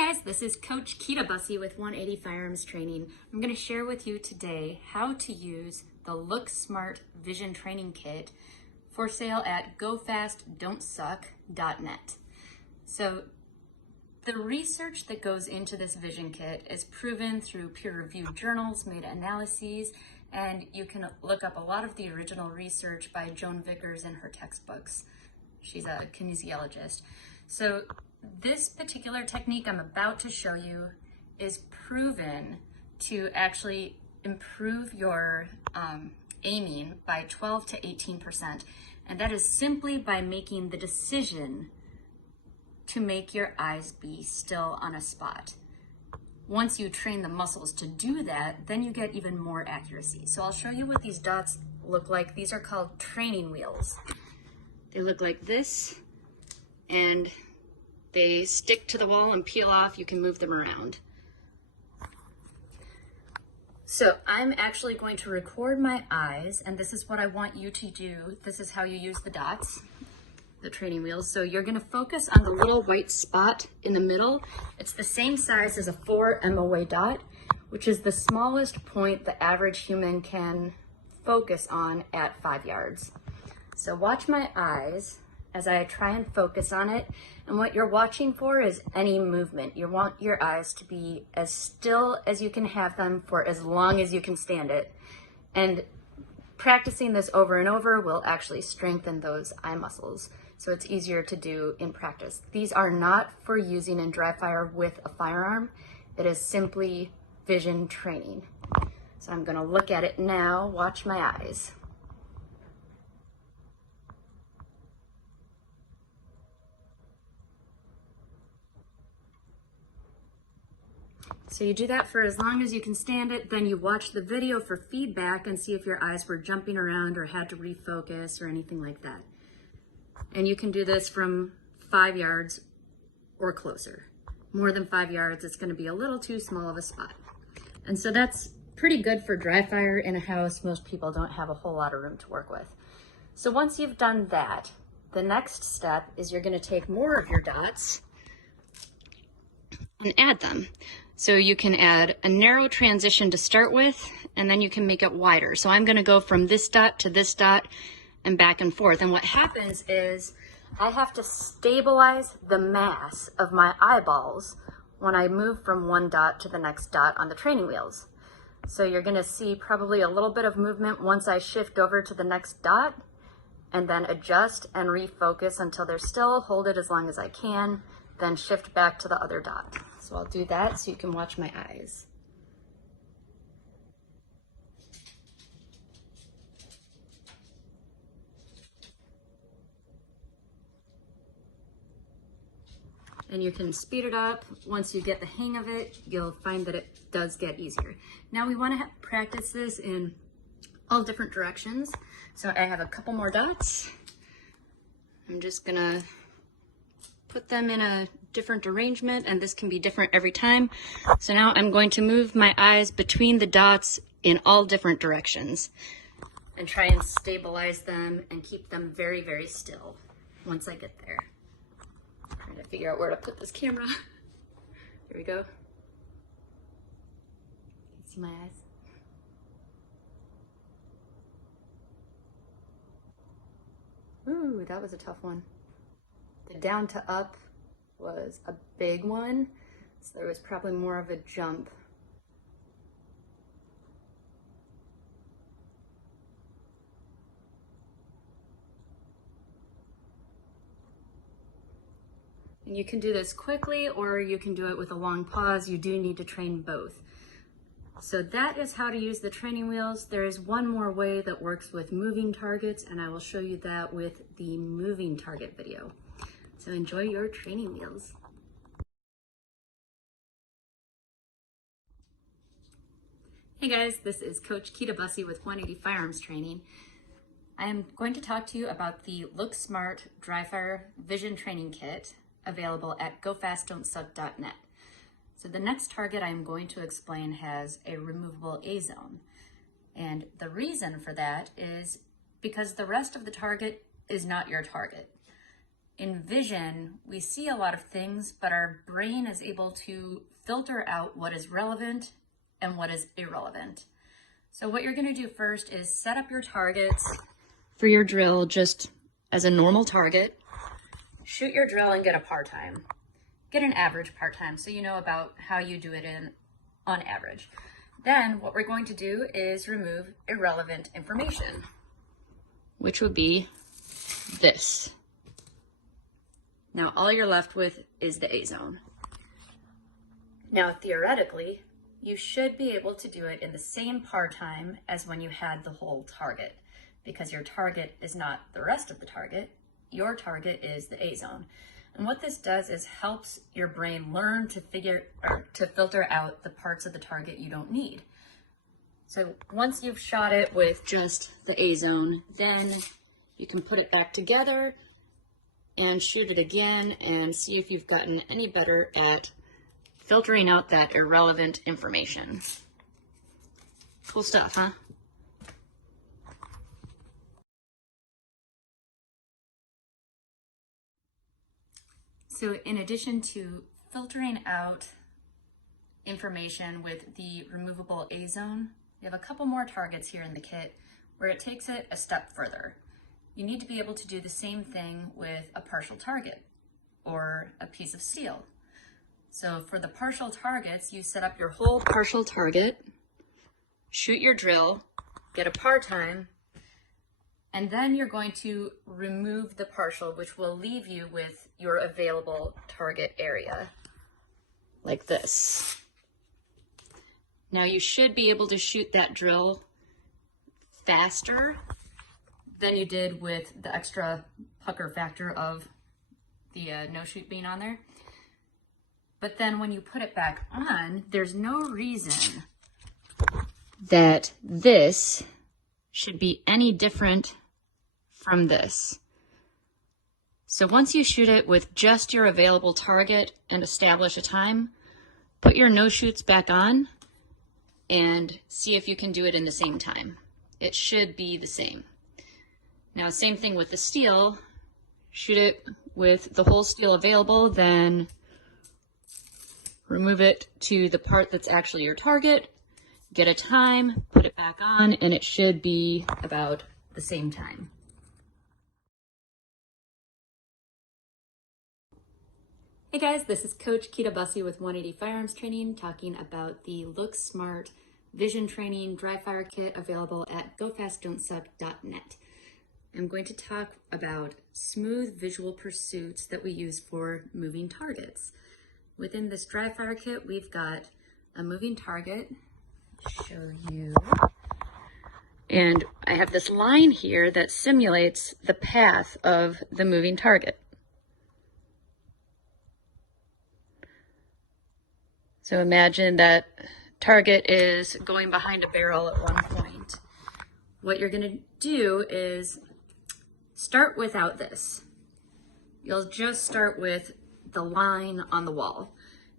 Guys, this is Coach Kita Bussey with 180 Firearms Training. I'm going to share with you today how to use the Look Smart Vision Training Kit for sale at gofastdon'tsuck.net. So the research that goes into this vision kit is proven through peer-reviewed journals, meta-analyses, and you can look up a lot of the original research by Joan Vickers in her textbooks. She's a kinesiologist. So this particular technique I'm about to show you is proven to actually improve your aiming by 12 to 18%. And that is simply by making the decision to make your eyes be still on a spot. Once you train the muscles to do that, then you get even more accuracy. So I'll show you what these dots look like. These are called training wheels. They look like this, and they stick to the wall and peel off. You can move them around. So I'm actually going to record my eyes, and this is what I want you to do. This is how you use the dots, the training wheels. So you're gonna focus on the little white spot in the middle. It's the same size as a 4 MOA dot, which is the smallest point the average human can focus on at 5 yards. So watch my eyes as I try and focus on it. And what you're watching for is any movement. You want your eyes to be as still as you can have them for as long as you can stand it. And practicing this over and over will actually strengthen those eye muscles, so it's easier to do in practice. These are not for using in dry fire with a firearm. It is simply vision training. So I'm gonna look at it now, watch my eyes. So you do that for as long as you can stand it, then you watch the video for feedback and see if your eyes were jumping around or had to refocus or anything like that. And you can do this from 5 yards or closer. More than 5 yards, it's gonna be a little too small of a spot. And so that's pretty good for dry fire in a house. Most people don't have a whole lot of room to work with. So once you've done that, the next step is you're gonna take more of your dots and add them. So you can add a narrow transition to start with, and then you can make it wider. So I'm gonna go from this dot to this dot and back and forth. And what happens is I have to stabilize the mass of my eyeballs when I move from one dot to the next dot on the training wheels. So you're gonna see probably a little bit of movement once I shift over to the next dot, and then adjust and refocus until they're still, hold it as long as I can, then shift back to the other dot. So I'll do that so you can watch my eyes. And you can speed it up. Once you get the hang of it, you'll find that it does get easier. Now we want to practice this in all different directions. So I have a couple more dots. I'm just gonna put them in a different arrangement, and this can be different every time. So now I'm going to move my eyes between the dots in all different directions and try and stabilize them and keep them very, very still once I get there. I'm trying to figure out where to put this camera. Here we go. Can you see my eyes? Ooh, that was a tough one. The down to up was a big one, so there was probably more of a jump. And you can do this quickly, or you can do it with a long pause. You do need to train both. So that is how to use the training wheels. There is one more way that works with moving targets, and I will show you that with the moving target video. So enjoy your training wheels. Hey guys, this is Coach Kita Bussey with 180 Firearms Training. I am going to talk to you about the Look Smart Dry Fire Vision Training Kit available at gofastdon'tsuck.net. So the next target I'm going to explain has a removable A-zone. And the reason for that is because the rest of the target is not your target. in vision, we see a lot of things, but our brain is able to filter out what is relevant and what is irrelevant. So what you're going to do first is set up your targets for your drill just as a normal target. Shoot your drill and get a par time. Get an average par time so you know about how you do it on average. Then what we're going to do is remove irrelevant information, which would be this. Now all you're left with is the A zone. Now theoretically, you should be able to do it in the same par time as when you had the whole target, because your target is not the rest of the target. Your target is the A zone. And what this does is helps your brain learn to filter out the parts of the target you don't need. So once you've shot it with just the A zone, then you can put it back together and shoot it again and see if you've gotten any better at filtering out that irrelevant information. Cool stuff, huh? So in addition to filtering out information with the removable A zone, we have a couple more targets here in the kit where it takes it a step further. You need to be able to do the same thing with a partial target or a piece of steel. So for the partial targets, you set up your whole partial target, shoot your drill, get a par time, and then you're going to remove the partial, which will leave you with your available target area, like this. Now you should be able to shoot that drill faster than you did with the extra pucker factor of the no-shoot being on there. But then when you put it back on, there's no reason that this should be any different from this. So once you shoot it with just your available target and establish a time, put your no-shoots back on and see if you can do it in the same time. It should be the same. Now, same thing with the steel. Shoot it with the whole steel available, then remove it to the part that's actually your target, get a time, put it back on, and it should be about the same time. Hey guys, this is Coach Kita Bussey with 180 Firearms Training talking about the Look Smart Vision Training Dry Fire Kit available at gofastdon'tsuck.net. I'm going to talk about smooth visual pursuits that we use for moving targets. Within this dry fire kit, we've got a moving target, show you, and I have this line here that simulates the path of the moving target. So imagine that target is going behind a barrel at one point. What you're going to do is start without this. You'll just start with the line on the wall.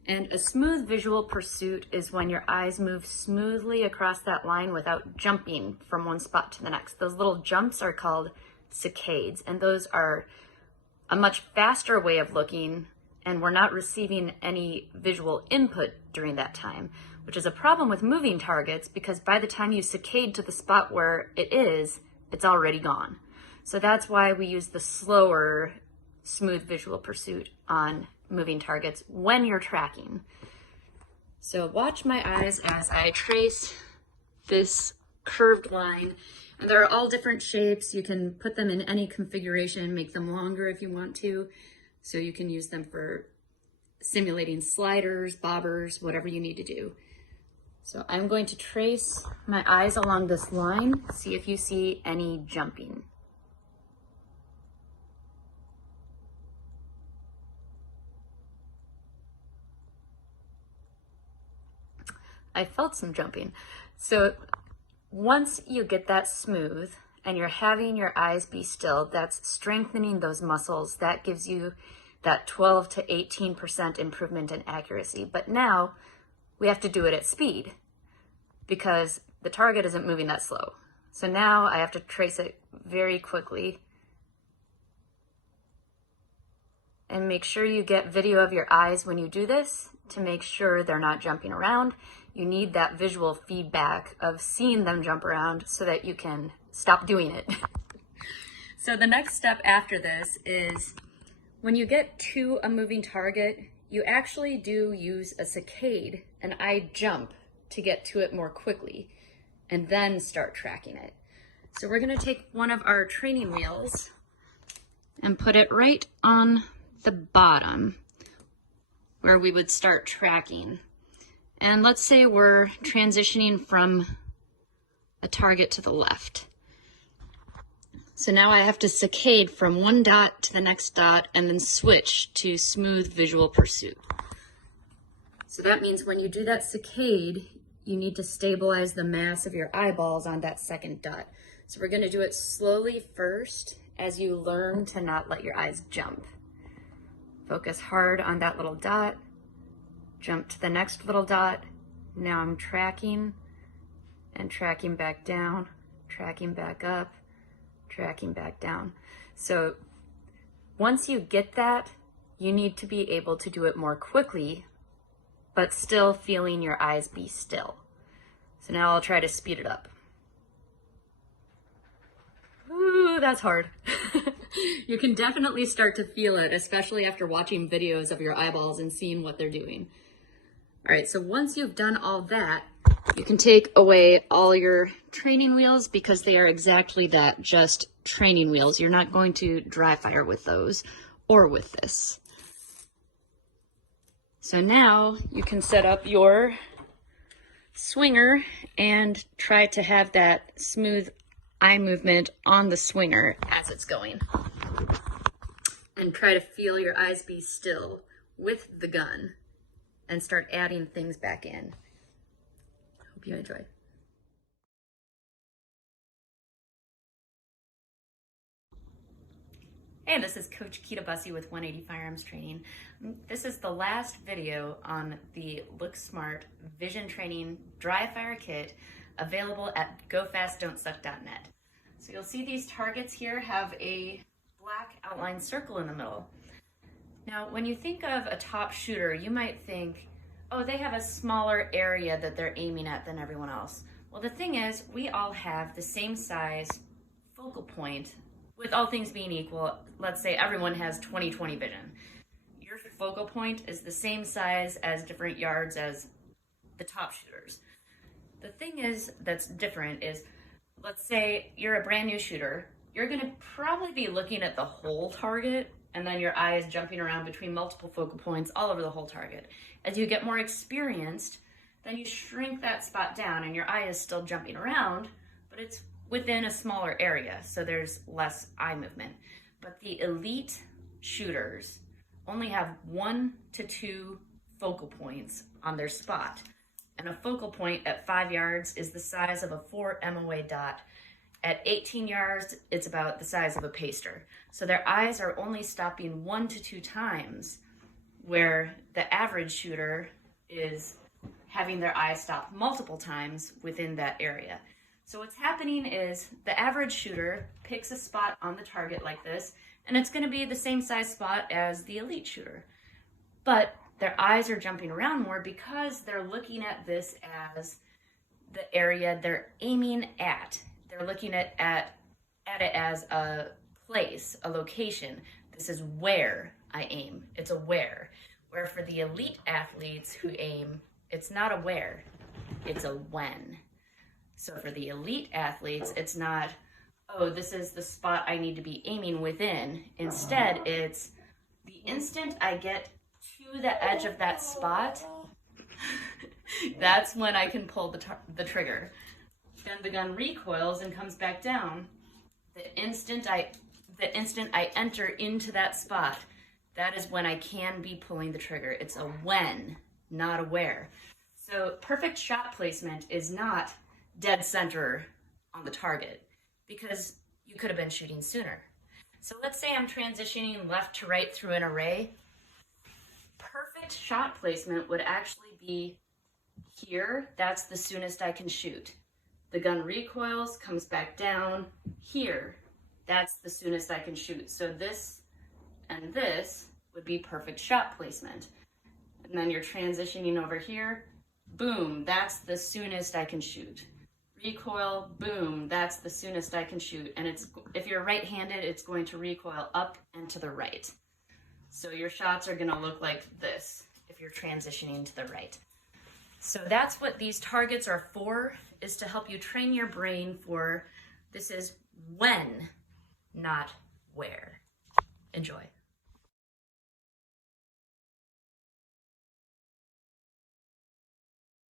And a smooth visual pursuit is when your eyes move smoothly across that line without jumping from one spot to the next. Those little jumps are called saccades, and those are a much faster way of looking, and we're not receiving any visual input during that time, which is a problem with moving targets because by the time you saccade to the spot where it is, it's already gone. So that's why we use the slower, smooth visual pursuit on moving targets when you're tracking. So watch my eyes as I trace this curved line. And there are all different shapes. You can put them in any configuration, make them longer if you want to. So you can use them for simulating sliders, bobbers, whatever you need to do. So I'm going to trace my eyes along this line, see if you see any jumping. I felt some jumping. So once you get that smooth and you're having your eyes be still, that's strengthening those muscles. That gives you that 12 to 18% improvement in accuracy. But now we have to do it at speed because the target isn't moving that slow. So now I have to trace it very quickly. and make sure you get video of your eyes when you do this to make sure they're not jumping around. You need that visual feedback of seeing them jump around so that you can stop doing it. So the next step after this is when you get to a moving target, you actually do use a saccade, an eye jump, to get to it more quickly and then start tracking it. So we're gonna take one of our training wheels and put it right on the bottom where we would start tracking. And let's say we're transitioning from a target to the left. So now I have to saccade from one dot to the next dot and then switch to smooth visual pursuit. So that means when you do that saccade, you need to stabilize the mass of your eyeballs on that second dot. So we're gonna do it slowly first as you learn to not let your eyes jump. Focus hard on that little dot, jump to the next little dot. Now I'm tracking and tracking back down, tracking back up, tracking back down. So once you get that, you need to be able to do it more quickly, but still feeling your eyes be still. So now I'll try to speed it up. Ooh, that's hard. You can definitely start to feel it, especially after watching videos of your eyeballs and seeing what they're doing. All right, so once you've done all that, you can take away all your training wheels because they are exactly that, just training wheels. You're not going to dry fire with those or with this. So now you can set up your swinger and try to have that smooth eye movement on the swinger as it's going. And try to feel your eyes be still with the gun and start adding things back in. Hope you enjoy. Hey, this is Coach Keita Bussey with 180 Firearms Training. This is the last video on the Look Smart Vision Training Dry Fire Kit available at gofastdon'tsuck.net. So you'll see these targets here have a black outlined circle in the middle. Now, when you think of a top shooter, you might think, oh, they have a smaller area that they're aiming at than everyone else. Well, the thing is, we all have the same size focal point. With all things being equal, let's say everyone has 20/20 vision. Your focal point is the same size as different yards as the top shooters. The thing is that's different is, let's say you're a brand new shooter, you're gonna probably be looking at the whole target and then your eye is jumping around between multiple focal points all over the whole target. As you get more experienced, then you shrink that spot down and your eye is still jumping around, but it's within a smaller area, so there's less eye movement. But the elite shooters only have 1 to 2 focal points on their spot. And a focal point at 5 yards is the size of a 4 MOA dot. At 18 yards, it's about the size of a paster. So their eyes are only stopping 1 to 2 times, where the average shooter is having their eyes stop multiple times within that area. So what's happening is the average shooter picks a spot on the target like this, and it's going to be the same size spot as the elite shooter. But their eyes are jumping around more because they're looking at this as the area they're aiming at. They're looking at it as a place, a location. This is where I aim. It's a where. Where for the elite athletes who aim, it's not a where, it's a when. So for the elite athletes, it's not, oh, this is the spot I need to be aiming within. Instead, it's the instant I get to the edge of that spot, that's when I can pull the trigger. Then the gun recoils and comes back down. The instant I enter into that spot, that is when I can be pulling the trigger. It's a when, not a where. So perfect shot placement is not dead center on the target, because you could have been shooting sooner. So let's say I'm transitioning left to right through an array. Perfect shot placement would actually be here. That's the soonest I can shoot. The gun recoils, comes back down here. That's the soonest I can shoot. So this and this would be perfect shot placement. And then you're transitioning over here, boom, that's the soonest I can shoot. Recoil, boom, that's the soonest I can shoot. And if you're right-handed, it's going to recoil up and to the right. So your shots are gonna look like this if you're transitioning to the right. So that's what these targets are for, is to help you train your brain for, this is when, not where. Enjoy.